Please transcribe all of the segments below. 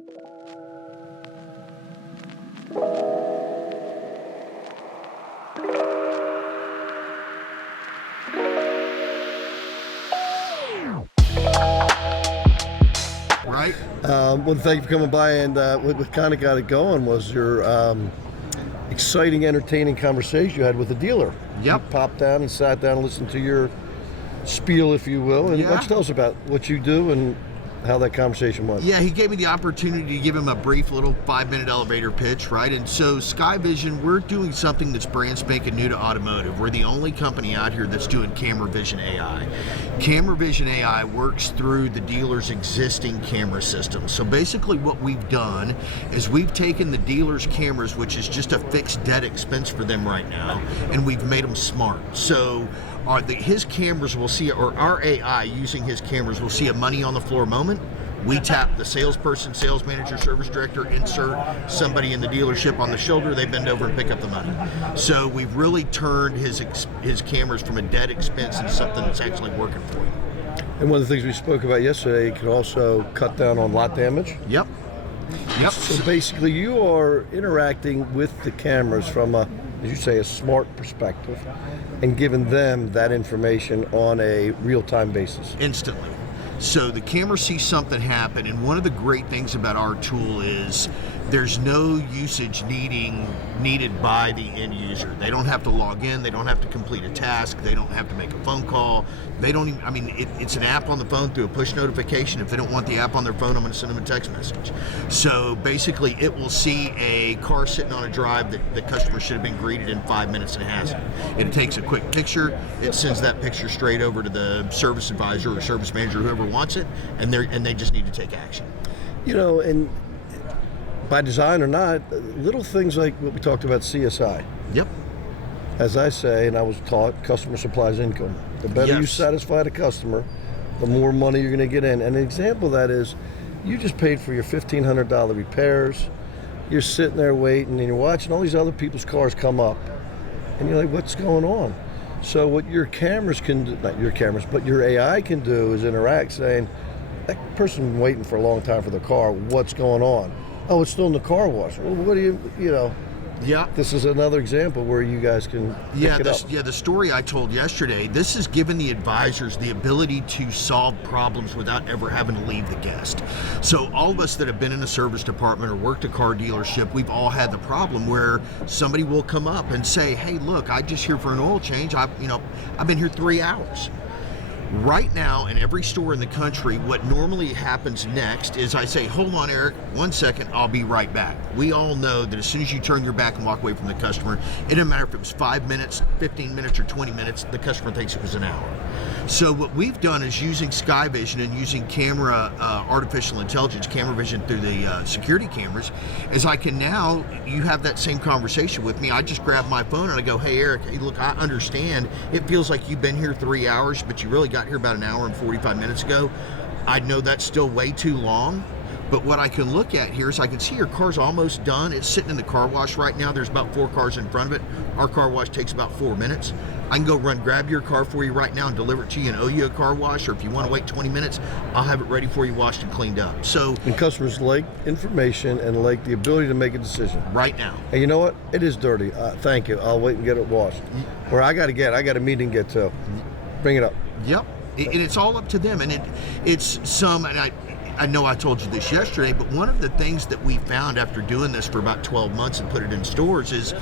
Right. Well, thank you for coming by, and what kind of got it going was your exciting, entertaining conversation you had with a dealer. Yep. You popped down and sat down and listened to your spiel, if you will, and why don't you tell us about what you do and how that conversation was. Yeah, he gave me the opportunity to give him a brief little 5-minute elevator pitch, right? And so SKAIVISION, we're doing something that's brand spanking new to automotive. We're the only company out here that's doing camera vision AI. Camera vision AI works through the dealer's existing camera system. So basically what we've done is we've taken the dealer's cameras, which is just a fixed dead expense for them right now, and we've made them smart. So his cameras will see, or our AI using his cameras will see a money on the floor moment. We tap the salesperson, sales manager, service director, insert somebody in the dealership on the shoulder, they bend over and pick up the money. So we've really turned his cameras from a dead expense into something that's actually working for him. And one of the things we spoke about yesterday, you can also cut down on lot damage. Yep. Yep. So basically you are interacting with the cameras from a, as you say, a smart perspective, and giving them that information on a real-time basis. Instantly. So the camera sees something happen, and one of the great things about our tool is there's no usage needed by the end user. They don't have to log in, they don't have to complete a task, they don't have to make a phone call. They don't even, I mean, it's an app on the phone through a push notification. If they don't want the app on their phone, I'm going to send them a text message. So basically it will see a car sitting on a drive that the customer should have been greeted in 5 minutes and hasn't. It takes a quick picture, it sends that picture straight over to the service advisor or service manager, whoever wants it, and they just need to take action. You know, and by design or not, little things like what we talked about, CSI. Yep. As I say, and I was taught, customer supplies income. The better you satisfy the customer, the more money you're going to get in. And an example of that is, you just paid for your $1,500 repairs. You're sitting there waiting, and you're watching all these other people's cars come up, and you're like, what's going on? So what your cameras can do, not your cameras, but your AI can do is interact, saying, that person's been waiting for a long time for their car, what's going on? Oh, it's still in the car wash. Well, what do you know? Yeah. This is another example where you guys can pick it up. Yeah, the story I told yesterday, this has given the advisors the ability to solve problems without ever having to leave the guest. So all of us that have been in a service department or worked a car dealership, we've all had the problem where somebody will come up and say, hey, look, I'm just here for an oil change. I've been here 3 hours. Right now, in every store in the country, what normally happens next is I say, hold on, Eric, 1 second, I'll be right back. We all know that as soon as you turn your back and walk away from the customer, it doesn't matter if it was 5 minutes, 15 minutes, or 20 minutes, the customer thinks it was an hour. So what we've done is using SKAIVISION and using camera artificial intelligence, camera vision through the security cameras, is I can now, you have that same conversation with me, I just grab my phone and I go, hey, Eric, hey, look, I understand it feels like you've been here 3 hours, but you really got here about an hour and 45 minutes ago. I know that's still way too long, but what I can look at here is I can see your car's almost done. It's sitting in the car wash right now. There's about 4 cars in front of it. Our car wash takes about 4 minutes. I can go grab your car for you right now and deliver it to you and owe you a car wash, or if you want to wait 20 minutes, I'll have it ready for you, washed and cleaned up. So, and customers like information and like the ability to make a decision. Right now. And you know what? It is dirty. Thank you. I'll wait and get it washed. Or I got a meeting to get to. Bring it up. Yep. And it's all up to them, and it's some, and I know I told you this yesterday, but one of the things that we found after doing this for about 12 months and put it in stores is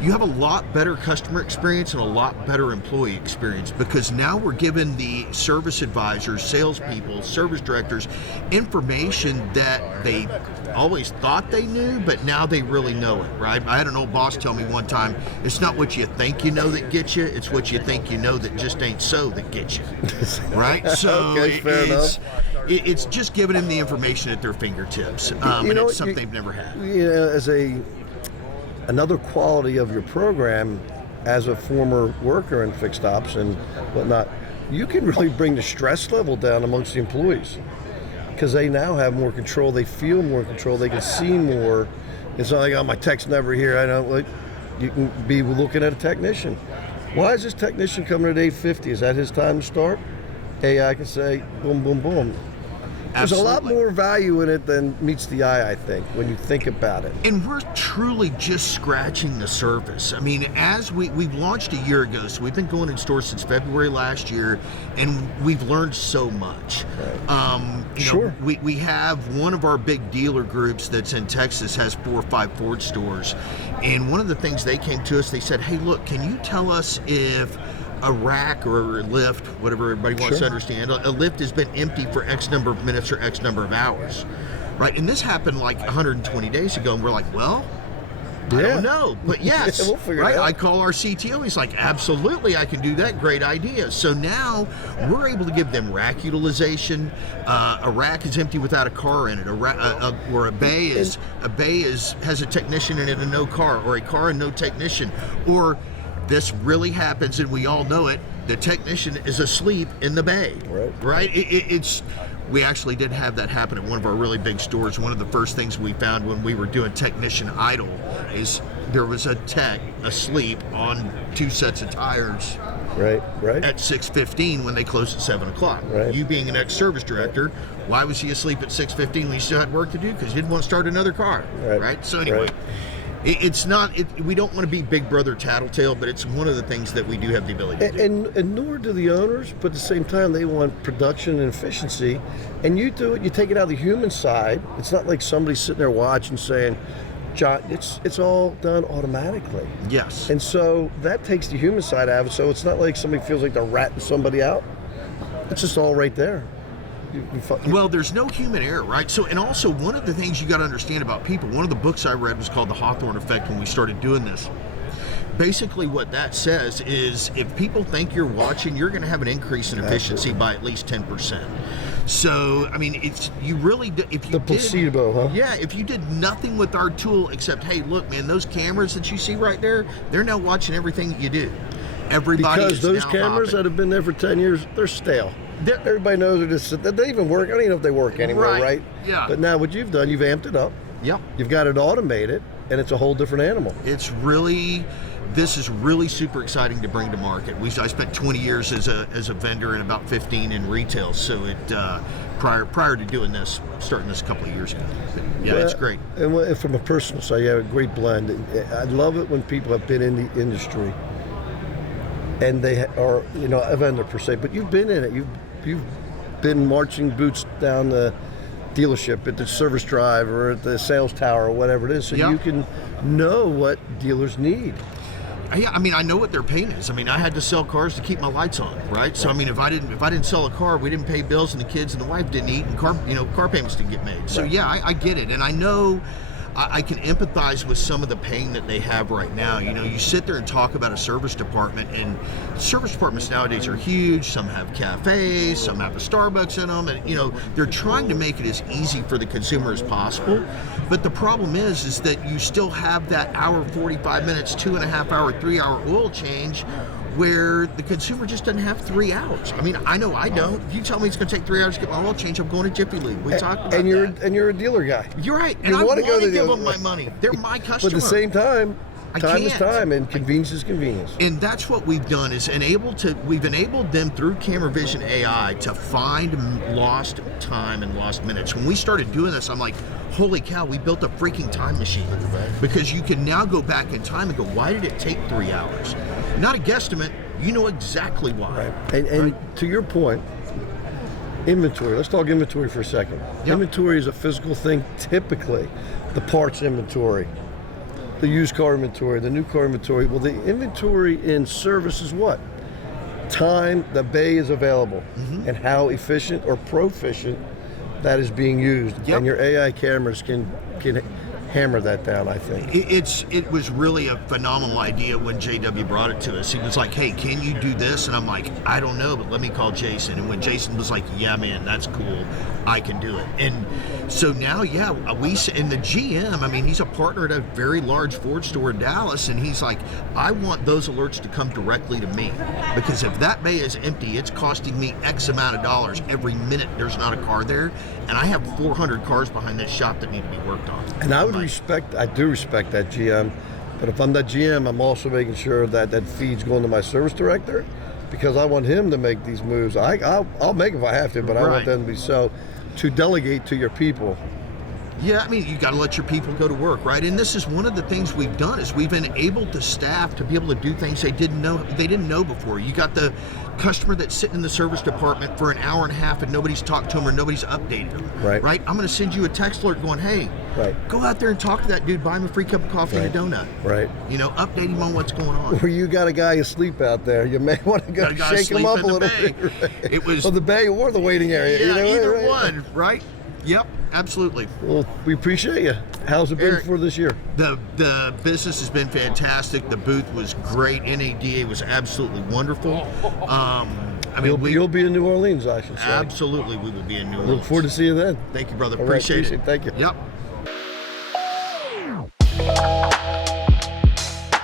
you have a lot better customer experience and a lot better employee experience, because now we're giving the service advisors, salespeople, service directors information that they always thought they knew, but now they really know it, right? I had an old boss tell me one time, it's not what you think you know that gets you, it's what you think you know that just ain't so that gets you, right? So okay, fair enough. It's just giving them the information at their fingertips, and it's something they've never had. Yeah, as another quality of your program, as a former worker in fixed ops and whatnot, you can really bring the stress level down amongst the employees, because they now have more control, they feel more control, they can see more. It's not like, oh, my tech's never here. I don't like. You can be looking at a technician. Why is this technician coming at 8:50? Is that his time to start? AI can say, boom, boom, boom. There's a lot more value in it than meets the eye, I think, when you think about it. And we're truly just scratching the surface. I mean, as we've launched a year ago, so we've been going in stores since February last year, and we've learned so much. Right. Sure. We have one of our big dealer groups that's in Texas has 4 or 5 Ford stores, and one of the things they came to us, they said, hey, look, can you tell us if a rack or a lift, whatever everybody wants to understand, a lift has been empty for X number of minutes or X number of hours, right? And this happened like 120 days ago, and we're like, well, I don't know, but yes, we'll figure right? it out. I call our CTO, he's like, absolutely, I can do that, great idea. So now we're able to give them rack utilization. A rack is empty without a car in it, or a bay has a technician in it and no car, or a car and no technician, or this really happens, and we all know it. The technician is asleep in the bay. Right? We actually did have that happen at one of our really big stores. One of the first things we found when we were doing technician idle is there was a tech asleep on 2 sets of tires. Right. At 6:15 when they closed at 7 o'clock. Right. You being an ex-service director, why was he asleep at 6:15 when he still had work to do? Because he didn't want to start another car. Right? So anyway. Right. It's not. We don't want to be Big Brother Tattletale, but it's one of the things that we do have the ability to do. And nor do the owners, but at the same time, they want production and efficiency. And you do it. You take it out of the human side. It's not like somebody sitting there watching, saying, "John, it's all done automatically." Yes. And so that takes the human side out of it. So it's not like somebody feels like they're ratting somebody out. It's just all right there. Well, there's no human error, right? So, and also one of the things you got to understand about people, one of the books I read was called The Hawthorne Effect when we started doing this. Basically what that says is if people think you're watching, you're going to have an increase in efficiency by at least 10%. So, I mean, if you the placebo, huh? Yeah, if you did nothing with our tool except, hey, look, man, those cameras that you see right there, they're now watching everything that you do. Everybody because is those now cameras hopping. that have been there for 10 years, they're stale. Everybody knows they even work. I don't even know if they work anymore, right? Yeah. But now what you've done, you've amped it up. Yep. You've got it automated, and it's a whole different animal. This is really super exciting to bring to market. I spent 20 years as a vendor and about 15 in retail. So prior to doing this, starting this a couple of years ago. Yeah, it's great. And from a personal side, you have a great blend. I love it when people have been in the industry and they are, a vendor per se, but you've been in it. You've been marching boots down the dealership at the service drive or at the sales tower or whatever it is, so you can know what dealers need. Yeah, I mean, I know what their pain is. I mean, I had to sell cars to keep my lights on, right? So I mean, if I didn't sell a car, we didn't pay bills, and the kids and the wife didn't eat, and car payments didn't get made. So yeah, I get it, and I know. I can empathize with some of the pain that they have right now. You sit there and talk about a service department, and service departments nowadays are huge. Some have cafes, some have a Starbucks in them, and they're trying to make it as easy for the consumer as possible. But the problem is that you still have that hour, 45 minutes, 2.5 hour, 3 hour oil change, where the consumer just doesn't have 3 hours. I mean, I know I don't. If you tell me it's going to take 3 hours to get my oil change, I'm going to Jiffy Lube. We talked about that. And you're a dealer guy. You're right. And I want to give them my money. They're my customer. But at the same time, time is time, and convenience is convenience. And that's what we've done is we've enabled them through Camera Vision AI to find lost time and lost minutes. When we started doing this, I'm like, holy cow, we built a freaking time machine. Because you can now go back in time and go, why did it take 3 hours? Not a guesstimate, you know exactly why. Right. And to your point, inventory. Let's talk inventory for a second. Yep. Inventory is a physical thing. Typically, the parts inventory, the used car inventory, the new car inventory. Well, the inventory in service is what? Time the bay is available, and how efficient or proficient that is being used. Yep. And your AI cameras can hammer that down, I think. It was really a phenomenal idea when JW brought it to us. He was like, hey, can you do this? And I'm like, I don't know, but let me call Jason. And when Jason was like, yeah, man, that's cool, I can do it. And so now, yeah, and the GM, I mean, he's a partner at a very large Ford store in Dallas, and he's like, I want those alerts to come directly to me, because if that bay is empty, it's costing me X amount of dollars every minute there's not a car there, and I have 400 cars behind this shop that need to be worked on. And I do respect that GM, but if I'm that GM, I'm also making sure that feed's going to my service director, because I want him to make these moves. I'll make if I have to, but I want them to be so. to delegate to your people. Yeah, I mean, you got to let your people go to work, right? And this is one of the things we've done is we've enabled the staff to be able to do things they didn't know before. You got the customer that's sitting in the service department for an hour and a half and nobody's talked to him or nobody's updated him. Right. I'm going to send you a text alert going, hey, go out there and talk to that dude, buy him a free cup of coffee and a donut. Right. You know, update him on what's going on. Or you got a guy asleep out there, you may want to go shake him up a little bit. Right. It was the bay or the waiting area. Yeah, you know, either one, right? Yep, absolutely. Well, we appreciate you. How's it been for this year? The business has been fantastic. The booth was great. NADA was absolutely wonderful. I mean, you'll be in New Orleans, I should say. Absolutely, we will be in New Orleans. Look forward to see you then. Thank you, brother. All right, appreciate it. Thank you. Yep.